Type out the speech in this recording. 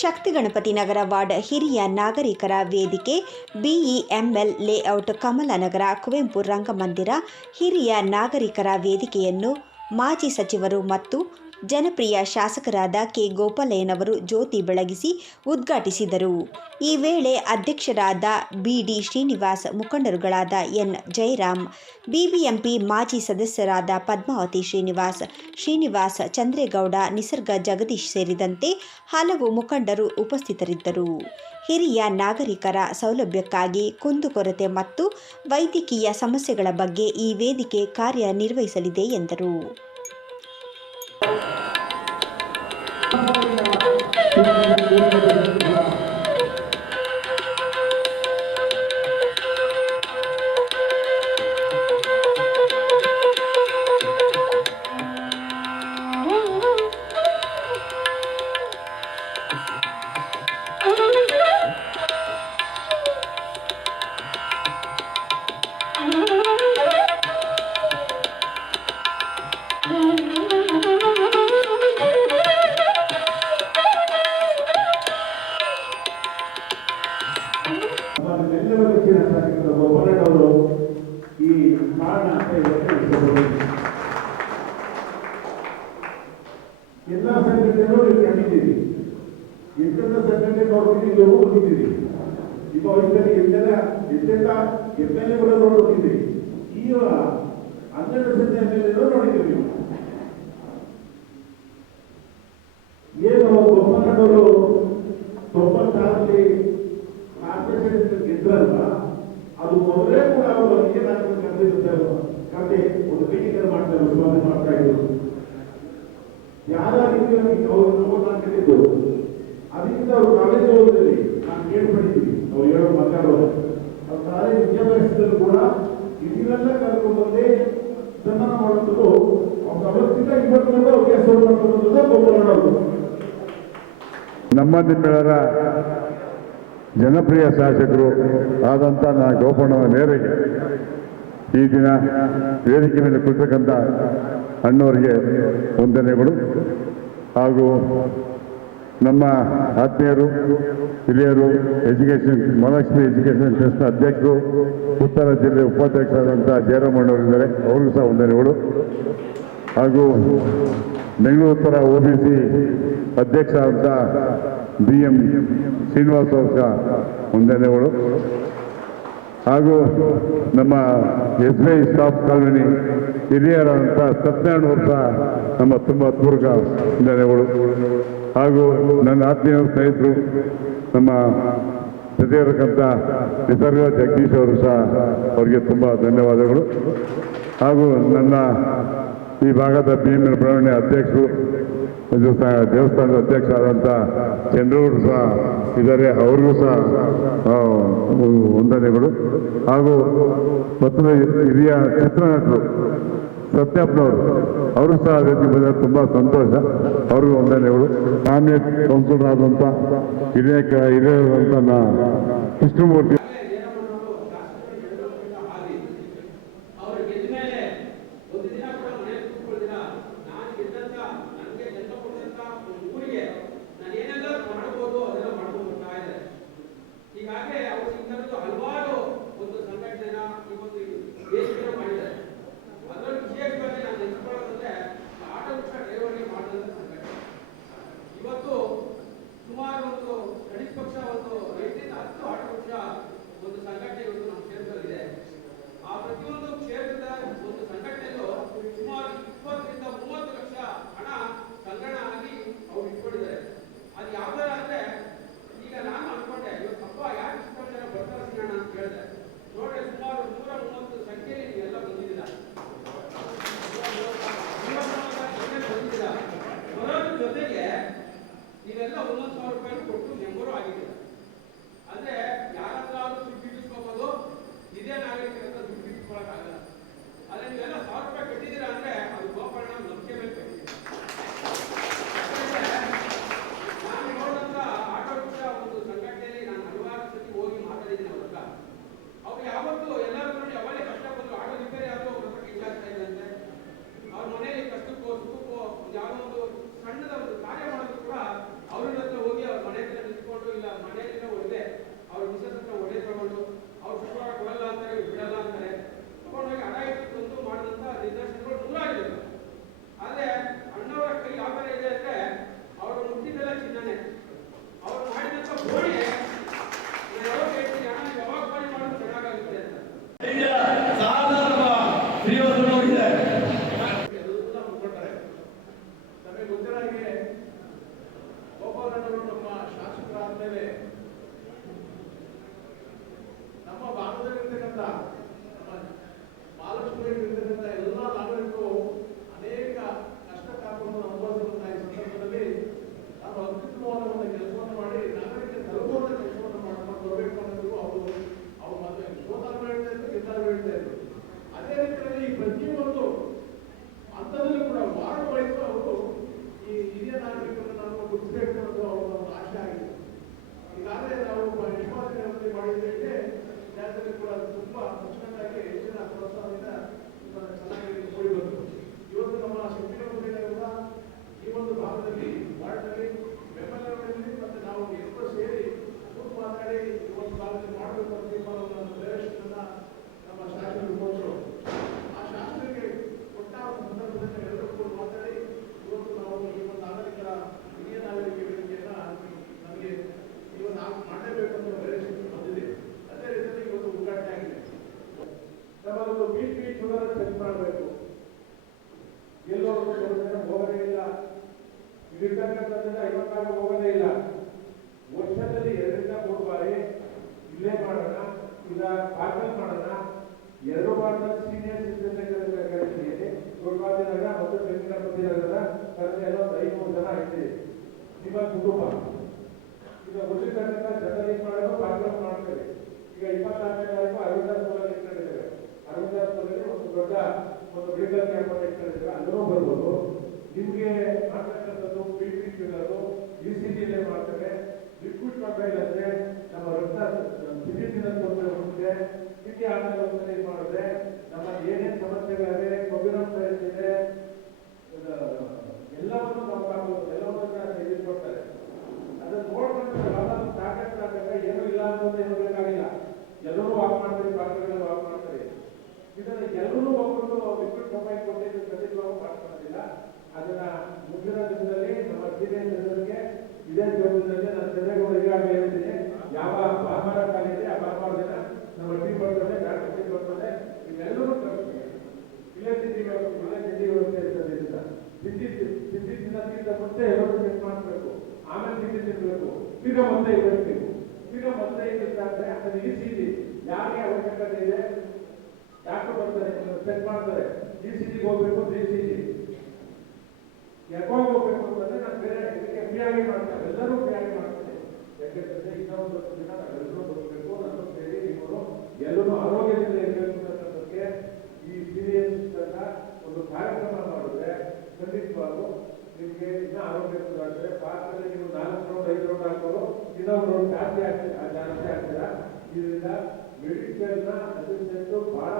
ಶಕ್ತಿ ಗಣಪತಿ ನಗರ ward ಹಿರಿಯ ನಾಗರಿಕರ ವೇದಿಕೆ, ಬಿಇಎಂಎಲ್ ಲೇಔಟ್, ಕಮಲನಗರ, ಕುವೆಂಪು ರಂಗಮಂದಿರ ಹಿರಿಯ ನಾಗರಿಕರ ವೇದಿಕೆಯನ್ನು ಮಾಜಿ ಸಚಿವರು ಮತ್ತು ಜನಪ್ರಿಯ ಶಾಸಕರಾದ ಕೆ. ಗೋಪಾಲಯ್ಯನವರು ಜ್ಯೋತಿ ಬೆಳಗಿಸಿ ಉದ್ಘಾಟಿಸಿದರು. ಈ ವೇಳೆ ಅಧ್ಯಕ್ಷರಾದ BD. Srinivas, ಮುಖಂಡರುಗಳಾದ N. Jayaram, BBMP ಮಾಜಿ ಸದಸ್ಯರಾದ ಪದ್ಮಾವತಿ ಶ್ರೀನಿವಾಸ್, ಚಂದ್ರೇಗೌಡ, ನಿಸರ್ಗ ಜಗದೀಶ್ ಸೇರಿದಂತೆ ಹಲವು ಮುಖಂಡರು ಉಪಸ್ಥಿತರಿದ್ದರು. ಹಿರಿಯ ನಾಗರಿಕರ ಸೌಲಭ್ಯಕ್ಕಾಗಿ ಕುಂದುಕೊರತೆ ಮತ್ತು ವೈದ್ಯಕೀಯ ಸಮಸ್ಯೆಗಳ ಬಗ್ಗೆ ಈ ವೇದಿಕೆ ಕಾರ್ಯನಿರ್ವಹಿಸಲಿದೆ ಎಂದರು. ಎಲ್ಲ ಸಂಘಟನೆಗಳು ನೀವು ಕಂಡಿದ್ದೀರಿ, ಎಂತೆಲ್ಲ ಸಂಘಟನೆ ನೋಡ್ಬಿಟ್ಟು ಹೋಗಿದ್ದೀರಿ. ಈ ಭವಿಷ್ಯದಲ್ಲಿ ಎಂತೆಲ್ಲ MLA ನೋಡ್ಬಿಟ್ಟಿದ್ದೀರಿ. ಈಗ 12% MLA ನೋಡಿದ್ದೀರಿ. ನೀವು ಏನು ಗೋಪಾಲನವರು 96ರಲ್ಲಿ ಕಾರ್ಪೊರೇಷನ್ ಗೆದ್ರಲ್ವ, ಅದು ಮೊದಲೇ ಕೂಡ ಅವರು ಅಲ್ಲಿಗೆ ಕರೆದೆ ಒಂದು ಮೀಟಿಂಗ್ ಮಾಡ್ತಾರೆ, ಉದ್ಘಾಟನೆ ಮಾಡ್ತಾ ಇದ್ರು. ಯಾರ ರೀತಿಯಾಗಿ ನಾವು ಮಾತಾಡಿದ್ದು ಅದರಿಂದ ಅವರು ಕಾಲೇಜ್ ಓದಿದಲ್ಲಿ ನಾನು ಕೇಳ್ಪಟ್ಟಿದ್ದೀವಿ. ಅವ್ರು ಹೇಳೋ ಮಾತಾಡೋದು ಅವ್ರ ಕಾಲೇಜ್ ವಿದ್ಯಾಭ್ಯಾಸದಲ್ಲೂ ಕೂಡ ಇದನ್ನೆಲ್ಲ ಕರ್ಕೊಂಡು ಬಂದೇ ಸನ್ಮಾನ ಮಾಡುವುದು. ಅವ್ರ ಅವತ್ತಿಂದ ಇವತ್ತಿನ ಅವ್ರಿಗೆ ಹೆಸರು ಮಾಡ್ಕೊಂಡು ಗೋಪಾಲನವರು. ನಮ್ಮ ನಿಮ್ಮೆಲ್ಲರ ಜನಪ್ರಿಯ ಶಾಸಕರು ಆದಂಥ ಗೋಪಣ್ಣನ ಮೇರೆಗೆ ಈ ದಿನ ವೇದಿಕೆ ಮೇಲೆ ಕುಳಿತಕ್ಕಂಥ ಅಣ್ಣವರಿಗೆ ವಂದನೆಗಳು. ಹಾಗೂ ನಮ್ಮ ಆತ್ಮೀಯರು, ಹಿರಿಯರು, ಮಹಾಲಕ್ಷ್ಮಿ ಎಜುಕೇಷನ್ ಟ್ರಸ್ಟ್ನ ಅಧ್ಯಕ್ಷರು, ಉತ್ತರ ಜಿಲ್ಲೆ ಉಪಾಧ್ಯಕ್ಷರಾದಂಥ ಜಯರಾಮಣ್ಣವರಿದ್ದಾರೆ, ಅವ್ರಿಗೂ ಸಹ ವಂದನೆಗಳು. ಹಾಗೂ ಬೆಂಗಳೂರು ಉತ್ತರ OBC ಅಧ್ಯಕ್ಷರಾದಂಥ BM ಶ್ರೀನಿವಾಸ್ ಅವ್ರ ವಂದನೆಗಳು. ಹಾಗೂ ನಮ್ಮ SBI ಸ್ಟಾಫ್ ಕಾಲೋನಿ ಹಿರಿಯರಾದಂಥ ಸತ್ಯನಾರಾಯಣ ವರ್ಷ ನಮ್ಮ ತುಂಬ ಪೂರ್ವಕ ವಂದನೆಗಳು. ಹಾಗೂ ನನ್ನ ಆತ್ಮೀಯ ಸ್ನೇಹಿತರು, ನಮ್ಮ ಜೊತೆಯಿರತಕ್ಕಂಥ ನಿಸರ್ಗ ಜಗದೀಶ್ ಅವರು ಸಹ ಅವರಿಗೆ ತುಂಬ ಧನ್ಯವಾದಗಳು. ಹಾಗೂ ನನ್ನ ಈ ಭಾಗದ BML ಬಡಾವಣೆ ಅಧ್ಯಕ್ಷರು, ಇದು ಸಹ ದೇವಸ್ಥಾನದ ಅಧ್ಯಕ್ಷರಾದಂಥ ಚಂದ್ರಗೌಡರು ಸಹ ಇದ್ದಾರೆ, ಅವ್ರಿಗೂ ಸಹ ವಂದನೆಗಳು. ಹಾಗೂ ಮತ್ತು ಹಿರಿಯ ಚಿತ್ರನಟರು ಸತ್ಯಪ್ಪನವರು, ಅವರು ಸಹ ಅದಕ್ಕೆ ಬಂದ ತುಂಬ ಸಂತೋಷ, ಅವ್ರಿಗೂ ವಂದನೆಗಳು. ನಾಮಿನೇಟ್ ಕೌನ್ಸಿಲರ್ ಆದಂಥ ಹಿರಿಯರಾದಂಥ ಕೃಷ್ಣಮೂರ್ತಿ ಇವತ್ತು ಸುಮಾರು ಒಂದು ಕನಿಷ್ಠ ಪಕ್ಷ ಒಂದು 5 ರಿಂದ 10 ಆಟೋ ರಿಕ್ಷಾ ಪ್ರತಿಯೊಂದು ಹಂತದಲ್ಲೂ ಕೂಡ ವಾರ್ಡ್ ವೈಸ್ ಅವರು ಈ ಹಿರಿಯ ನಾಗರಿಕರನ್ನು ನಾವು ಗುರುತಿಸಬೇಕು ಅನ್ನೋದು ಅವರ ಒಂದು ಆಶೆ ಆಗಿದೆ. ಈಗಾಗಲೇ ನಾವು ನಿಷ್ಪಾದನೆ ವ್ಯವಸ್ಥೆ ಮಾಡಿದ್ದಕ್ಕೆ ಜಾಗದಲ್ಲಿ ಕೂಡ ತುಂಬಾ ಅಚ್ಚುಕಟ್ಟಾಗಿ ಹೆಚ್ಚಿನ ಪ್ರೋತ್ಸಾಹದಿಂದ ಚೆನ್ನಾಗಿ ಮೂಡಿ ಬಂತು. ಇವತ್ತು ನಮ್ಮ ಶಕ್ತಿಗಳ ಕೂಡ ಈ ಒಂದು ಭಾಗದಲ್ಲಿ ವಾರ್ಡ್ನಲ್ಲಿ ಬೆಂಬಲಗಳಲ್ಲಿ ಮತ್ತೆ ನಾವು ಎಲ್ಲರೂ ಸೇರಿ ಕೂತು ಮಾತಾಡಿ ಈ ಒಂದು ಭಾಗದಲ್ಲಿ ಮಾಡಬೇಕು ಅಂತ ತೀರ್ಮಾನವನ್ನು ನಿರ್ದೇಶನ ನಮ್ಮ ಶಾಸಕರು ಕೊಟ್ಟರು. ಆ ಶಾಸಕರಿಗೆ ಕೊಟ್ಟ ಒಂದು ಸಂದರ್ಭದಲ್ಲಿ ಎಲ್ಲರೂ ಕೂಡ ಮಾತಾಡಿ ಇವತ್ತು ನಾವು ಈ ಒಂದು ನಾಗರಿಕರ ಹಿರಿಯ ನಾಗರಿಕ ವೇದಿಕೆಯನ್ನ ನಮಗೆ ಇವತ್ತು ನಾವು ಮಾಡಲೇಬೇಕು ಅಂತ ನಿರ್ದೇಶನ ಬಂದಿದೆ. ಅದೇ ರೀತಿಯಲ್ಲಿ ಇವತ್ತು ಉದ್ಘಾಟನೆ ಆಗಿದೆ. ನಮ್ಮದು BP ಶುಗರ್ ಚೆಕ್ ಮಾಡಬೇಕು. ಎಲ್ಲೋ ಹೋಗದೇ ಇಲ್ಲ, ಇಲ್ಲಿರ್ತಕ್ಕಂಥದ್ದೆಲ್ಲ ಇವತ್ತಾಗ ಹೋಗೋದೇ ಇಲ್ಲ. ವರ್ಷದಲ್ಲಿ 2ರಿಂದ 3 ಬಾರಿ ಇಲ್ಲೇ ಮಾಡೋಣ, ಇಲ್ಲ ಪಾರ್ಸಲ್ ಮಾಡೋಣ. 2 ವಾರದಲ್ಲಿ ಸೀನಿಯರ್ ಸಿಟಿಜನ್ ಕರೀತೀನಿ. ಗೋಲ್ವಾದಿನಗರ ಮತ್ತು ಬೆಂಗಳೂರು ನಗರದ ಕರೆದ 500 ಜನ ಇದ್ದೀರಿ. ನಿಮ್ಮ ಕುಟುಂಬ ಈಗ ಉಳಿದಿರ್ತಕ್ಕಂಥ ಜನರಿಗೆ ಮಾಡೋದು ಪಾರ್ಸಲ್ ಮಾಡ್ತೇವೆ. ಈಗ 24ನೇ ತಾರೀಕು ಅರವಿಂದ ಸ್ಕೂಲಲ್ಲಿ ಇಟ್ಕೊಂಡಿದ್ದೇವೆ. ಅರವಿಂದ ಸ್ಕೂಲಲ್ಲಿ ಒಂದು ದೊಡ್ಡ ಒಂದು ಮೆಡಿಕಲ್ ಕ್ಯಾಂಪ್ ಅನ್ನು ಇಟ್ಕೊಂಡಿದ್ದೇವೆ. ಅಲ್ಲೂ ಬರ್ಬೋದು. ನಿಮಗೆ ಮಾಡ್ತಕ್ಕಂಥದ್ದು BP ಶುಗರು ECG ಮಾಡ್ತೇವೆ. ಲಿಕ್ವಿಡ್ ಪ್ರೊಫೈಲ್ ಅಂದ್ರೆ ನಮ್ಮ ರಕ್ತ ಸ್ಥಿತಿನ ಮುಂದೆ ಸ್ಥಿತಿ ಆದಾಗ ಇದು ಮಾಡಿದ್ರೆ ನಮ್ಮ ಏನೇನು ಸಮಸ್ಯೆಗಳಿವೆ, ಕೊಬ್ಬಿನ ಇದೆ, ಎಲ್ಲವನ್ನು ನಾವು ಎಲ್ಲವನ್ನ ತೆಗೆದುಕೊಡ್ತಾರೆ. ಅದನ್ನು ನೋಡ್ಕೊಂಡು ಯಾವ್ದಾದ್ರು ಟ್ಯಾಬ್ಲೆಟ್ ಹಾಕಿದ್ರೆ ಏನೂ ಇಲ್ಲ ಅನ್ನೋದು ಏನು ಬೇಕಾಗಿಲ್ಲ. ಎಲ್ಲರೂ ವಾಕ್ ಮಾಡ್ತಾರೆ, ಪಾತ್ರೆಗಳಲ್ಲಿ ವಾಕ್ ಮಾಡ್ತಾರೆ. ಇದನ್ನು ಎಲ್ಲರೂ ಹೋಗ್ಬಿಟ್ಟು ಲಿಕ್ವಿಡ್ ಪ್ರೊಫೈಲ್ ಕೊಟ್ಟಿದ್ದು ಖಂಡಿತವಾಗೂ ಮಾಡ್ಕೊಳ್ಳೋದಿಲ್ಲ. ಅದನ್ನ ಮುಂದಿನ ದಿನದಲ್ಲಿ ನಮ್ಮ ಸೀನಿಯರ್ ಜನರಿಗೆ ಇದೇ ಜೀವನದಲ್ಲಿ ನಾನು ಚಂದ್ರೇಗೌಡ ಈಗಾಗಲೇ ಹೇಳ್ತೀನಿ, ಯಾವ ಭಾನುವಾರ ಕಾಲಿದೆ ಆ ಭಾನುವಾರ ದಿನ ನಮ್ಮ ಟೀಮ್ ಬರ್ತದೆ, ಡಾಕ್ಟರ್ ಟೀಮ್ ಬರ್ತದೆ, ಇವೆಲ್ಲರೂ ಕಳಿಸ್ತೀವಿ. ಇಲ್ಲೇ ತಿಂಡಿ ವ್ಯವಸ್ಥೆ ಇರ್ತದೆ. ತಿಂಡಿ ತಿನ್ನೋದಕ್ಕಿಂತ ಮುಂಚೆ ಎಲ್ಲರೂ ಚೆಕ್ ಮಾಡಬೇಕು, ಆಮೇಲೆ ತಿಂಡಿ ತಿನ್ನಬೇಕು. ಈಗ ಮೊದಲೇ ಇರಬೇಕು. ಈಗ ಮೊದಲೇ ಇರುತ್ತೆ ಅದನ್ನು ECG ಯಾರಿಗೆ ಅವಶ್ಯಕತೆ ಇದೆ ಡಾಕ್ಟರ್ ಬರ್ತಾರೆ, ಚೆಕ್ ಮಾಡ್ತಾರೆ. ECG ಹೋಗ್ಬೇಕು, ECG ಯಾವಾಗ ಹೋಗ್ಬೇಕು ಅಂತಂದ್ರೆ ನಾನು ಬೇರೆ ಇದಕ್ಕೆ ಫ್ರೀಯಾಗಿ ಮಾಡ್ತೇನೆ, ಎಲ್ಲರೂ ಫ್ರೀಯಾಗಿ ಮಾಡ್ತೇನೆ. ಯಾಕೆಂತಂದ್ರೆ ಇನ್ನೊಂದು ದಿನ ನಾವೆಲ್ಲರೂ ಬರಬೇಕು, ನನ್ನ ಸೇರಿ ಇವರು ಎಲ್ಲರೂ ಆರೋಗ್ಯದಿಂದ ಇರಬೇಕು ಅನ್ನೋದಕ್ಕೆ ಈ ಸೀರಿಯಸ್ ಒಂದು ಕಾರ್ಯಕ್ರಮ ಮಾಡಿದ್ರೆ ಖಂಡಿತವಾಗೂ ನಿಮಗೆ ಇನ್ನೂ ಆರೋಗ್ಯ ಸುಧಾರಿಸಿದ್ರೆ. ಪಾತ್ರದಲ್ಲಿ ನೀವು 4 ರೌಂಡ್ 5 ರೌಂಡ್ ಹಾಕೋರು, ಇನ್ನೊಂದು ರೌಂಡ್ ಜಾಸ್ತಿ ಆಗ್ತೀರಾ. ಇದರಿಂದ ಮೆಡಿಕಲ್ನ ಅಸಿಸ್ಟೆಂಟ್ ಬಹಳ